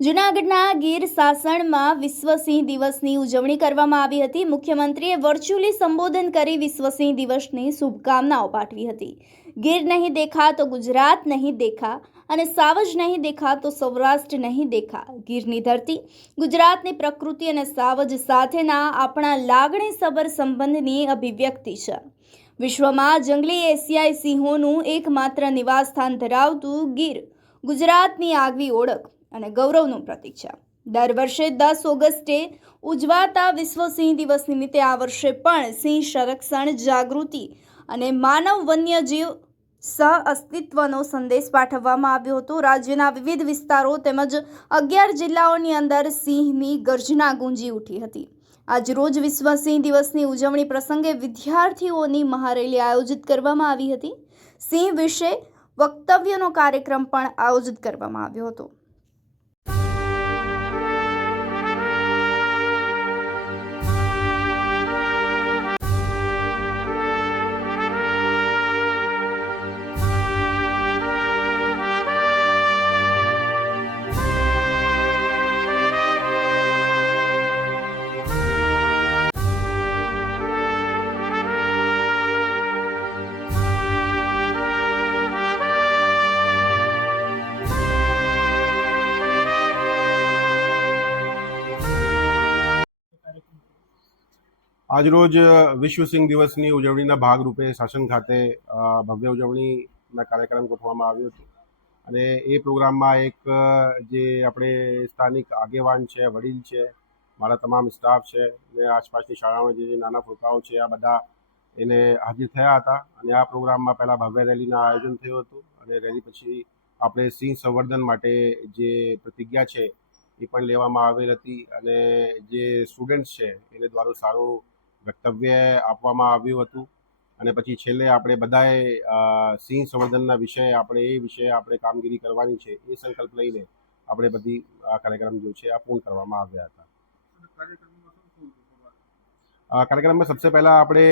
જૂનાગઢના ગીર સાસણમાં વિશ્વ સિંહ દિવસની ઉજવણી કરવામાં આવી હતી। મુખ્યમંત્રીએ વર્ચ્યુઅલી સંબોધન કરી વિશ્વ સિંહ દિવસની શુભકામનાઓ પાઠવી હતી। ગીર નહીં દેખા તો ગુજરાત નહીં દેખા અને સાવજ નહીં દેખા તો સૌરાષ્ટ્ર નહીં દેખા। ગીરની ધરતી, ગુજરાતની પ્રકૃતિ અને સાવજ સાથેના આપણા લાગણીસભર સંબંધની અભિવ્યક્તિ છે। વિશ્વમાં જંગલી એશિયાઈ સિંહોનું એકમાત્ર નિવાસસ્થાન ધરાવતું ગીર ગુજરાતની આગવી ઓળખ અને ગૌરવનું પ્રતીક છે। દર વર્ષે 10 ઓગસ્ટે ઉજવાતા વિશ્વ સિંહ દિવસ નિમિત્તે આ વર્ષે પણ સિંહ સંરક્ષણ, જાગૃતિ અને માનવ વન્યજીવ સહઅસ્તિત્વનો સંદેશ પાઠવવામાં આવ્યો હતો। રાજ્યના વિવિધ વિસ્તારો તેમજ 11 જિલ્લાઓની અંદર સિંહની ગર્જના ગુંજી ઉઠી હતી। આજરોજ વિશ્વ સિંહ દિવસની ઉજવણી પ્રસંગે વિદ્યાર્થીઓની મહારેલી આયોજિત કરવામાં આવી હતી। સિંહ વિશે વક્તવ્યનો કાર્યક્રમ પણ આયોજિત કરવામાં આવ્યો હતો। આજરોજ વિશ્વ સિંહ દિવસની ઉજવણીના ભાગરૂપે શાસન ખાતે ભવ્ય ઉજવણીના કાર્યક્રમ ગોઠવવામાં આવ્યો હતો અને એ પ્રોગ્રામમાં એક જે આપણે સ્થાનિક આગેવાન છે, વડીલ છે, મારા તમામ સ્ટાફ છે અને આસપાસની શાળાઓના જે નાના ફોટાઓ છે આ બધા એને હાજર થયા હતા અને આ પ્રોગ્રામમાં પહેલાં ભવ્ય રેલીનું આયોજન થયું હતું અને રેલી પછી આપણે સિંહ સંવર્ધન માટે જે પ્રતિજ્ઞા છે એ પણ લેવામાં આવેલ હતી અને જે સ્ટુડન્ટ્સ છે એને દ્વારા સારું વક્તવ્ય આપવામાં આવ્યું હતું અને પછી છેલ્લે આપણે બધાએ સિંહ સંવર્ધનના વિષય આપણે કામગીરી કરવાની છે એ સંકલ્પ લઈને આપણે બધી આ કાર્યક્રમ જે છે આ પૂર્ણ કરવામાં આવ્યા હતા। કાર્યક્રમમાં સૌથી પહેલાં આપણે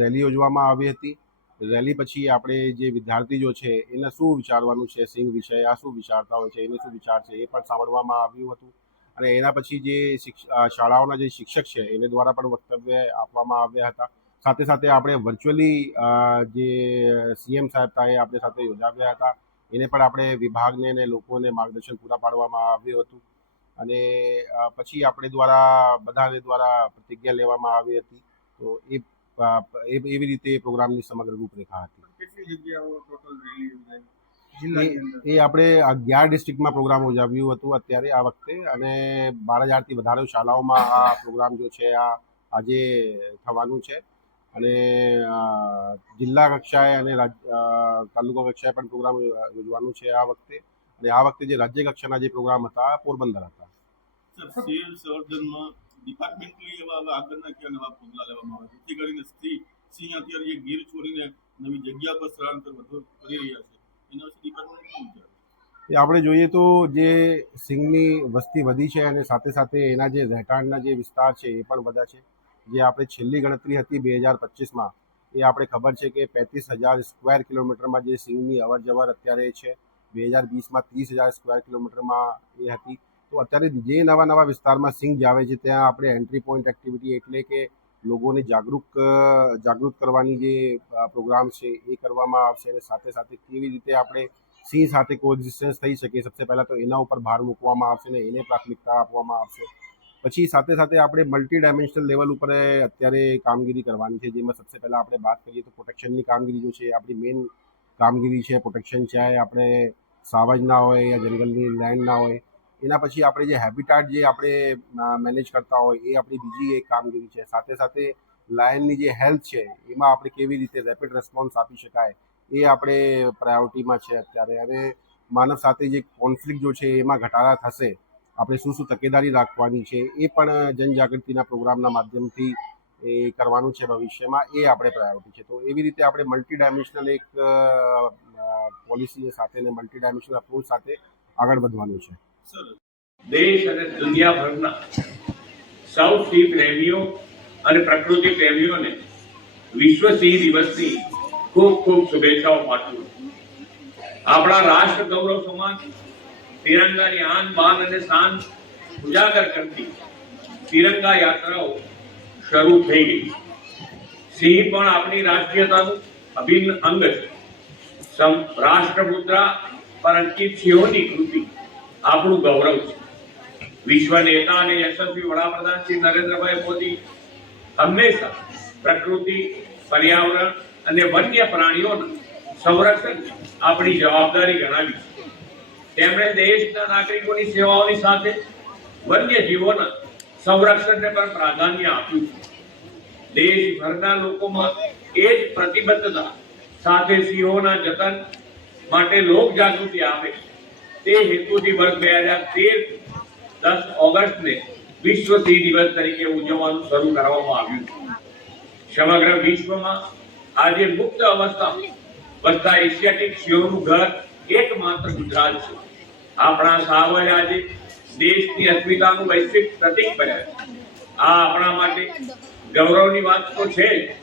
રેલી યોજવામાં આવી હતી। રેલી પછી આપણે જે વિદ્યાર્થીઓ છે એને શું વિચારવાનું છે સિંહ વિશે, આ શું વિચારતા હોય છે, એને શું વિચાર છે એ પણ સાંભળવામાં આવ્યું હતું અને એના પછી જે શાળાઓના જે શિક્ષક છે એને દ્વારા પણ વક્તવ્ય આપવામાં આવ્યા હતા। સાથે સાથે આપણે વર્ચ્યુઅલી જે સીએમ સાહેબ હતા એ આપણી સાથે યોજાવ્યા હતા, એને પણ આપણે વિભાગને અને લોકોને માર્ગદર્શન પૂરા પાડવામાં આવ્યું હતું અને પછી આપણે બધાને દ્વારા પ્રતિજ્ઞા લેવામાં આવી હતી। તો એવી રીતે પ્રોગ્રામની સમગ્ર રૂપરેખા હતી। કેટલી જગ્યાઓ ટોટલ રેલી યોજાઈ? એ આપણે 11 ડિસ્ટ્રિક્ટમાં પ્રોગ્રામ યોજાવ્યું હતું અત્યારે આ વખતે અને 12,000થી વધારે શાળાઓમાં આ પ્રોગ્રામ જો છે આ આજે થવાનું છે અને જિલ્લા કક્ષાએ અને તાલુકા કક્ષાએ પણ પ્રોગ્રામ યોજવાનું છે આ વખતે અને આ વખતે જે રાજ્ય કક્ષાના જે પ્રોગ્રામ હતા પોરબંદર હતા। સર, સિંહ સંવર્ધનમાં ડિપાર્ટમેન્ટલી એવા આગળના કયા નવા પગલાં લેવામાં આવે જેથી કરીને સિંહ અત્યારે જે ગીર છોડીને નવી જગ્યા પર સ્થળાંતર વધુ કરી રહ્યા છે એના વિશે ડિપાર્ટમેન્ટ શું વિચારે? આપણે જોઈએ તો જે સિંહની વસ્તી વધી છે અને સાથે સાથે એના જે રહેઠાણના જે વિસ્તાર છે એ પણ વધ્યા છે। જે આપણે છેલ્લી ગણતરી હતી 2025માં એ આપણે ખબર છે કે 35,000 સ્ક્વેર કિલોમીટરમાં જે સિંહની અવર જવર અત્યારે છે। 2020માં 30,000 સ્ક્વેર કિલોમીટરમાં એ હતી। તો અત્યારે જે નવા વિસ્તારમાં સિંહ જ આવે છે ત્યાં આપણે એન્ટ્રી પોઈન્ટ એક્ટિવિટી એટલે કે લોકોને જાગૃત કરવાની જે પ્રોગ્રામ છે એ કરવામાં આવશે અને સાથે સાથે કેવી રીતે આપણે સિંહ સાથે કોએક્ઝિસ્ટન્સ થઈ શકે સૌથી પહેલાં તો એના ઉપર ભાર મૂકવામાં આવશે ને એને પ્રાથમિકતા આપવામાં આવશે। પછી સાથે સાથે આપણે મલ્ટી ડાયમેન્શનલ લેવલ ઉપર અત્યારે કામગીરી કરવાની છે જેમાં સૌથી પહેલાં આપણે વાત કરીએ તો પ્રોટેક્શનની કામગીરી જો છે આપણી મેઇન કામગીરી છે। પ્રોટેક્શન ચાહે આપણે સાવજ ના હોય યા જંગલની લેન્ડ ના હોય, એના પછી આપણે જે હેબિટાટ જે આપણે મેનેજ કરતા હોય એ આપણી બીજી એક કામગીરી છે। સાથે સાથે લાયનની જે હેલ્થ છે એમાં આપણે કેવી રીતે રેપિડ રિસ્પોન્સ આપી શકાય એ આપણે પ્રાયોરિટીમાં છે અત્યારે અને માનવ સાથે જે કોન્ફ્લિક્ટ જો છે એમાં ઘટાડા થશે, આપણે શું તકેદારી રાખવાની છે એ પણ જનજાગૃતિના પ્રોગ્રામના માધ્યમથી એ કરવાનું છે ભવિષ્યમાં, એ આપણે પ્રાયોરિટી છે। તો એવી રીતે આપણે મલ્ટી ડાયમેન્શનલ એક પોલિસી સાથે અને મલ્ટી ડાયમેન્શનલ અપ્રોચ સાથે આગળ વધવાનું છે। દેશ અને દુનિયાભરના સૌ સિંહ પ્રેમીઓ અને પ્રકૃતિ પ્રેમીઓને વિશ્વ સિંહ દિવસની ખૂબ ખૂબ શુભેચ્છાઓ પાઠવું। આપણા રાષ્ટ્ર ગૌરવ સમાન તિરંગાની આન બાન અને શાન ઉજાગર કરતી તિરંગા યાત્રાઓ શરૂ થઈ ગઈ. સિંહ પણ આપણી રાષ્ટ્રીયતાનું અભિન્ન અંગ છે. રાષ્ટ્રમુદ્રા પર અંકિત સિંહોની કૃતિ આપણું ગૌરવ છે. વિશ્વ નેતા અને યશસ્વી વડાપ્રધાન શ્રી નરેન્દ્રભાઈ મોદી હંમેશા પ્રકૃતિ, પર્યાવરણ અને વન્ય પ્રાણીઓના સંરક્ષણ આપણી જવાબદારી ગણાવી છે. તેમણે દેશના નાગરિકોની સેવાઓની સાથે વન્ય જીવોના સંરક્ષણને પણ પ્રાધાન્ય આપ્યું છે. દેશભરના લોકોમાં એ જ પ્રતિબદ્ધતા સાથે સિંહોના જતન માટે લોક જાગૃતિ આવે તે હેતુથી વર્ષ 2013 10 ઓગસ્ટને વિશ્વ સિંહ દિવસ તરીકે ઉજવવાનું શરૂ કરવામાં આવ્યું છે. સમગ્ર વિશ્વમાં આજે મુક્ત અવસ્થામાં વસતા એશિયાટિક સિંહોનું ઘર એકમાત્ર ગુજરાત છે. આપણા સાવજ આજે દેશની અસ્મિતાનું વૈશ્વિક પ્રતીક બન્યા છે. આ આપણા માટે ગૌરવની વાત તો છે જ,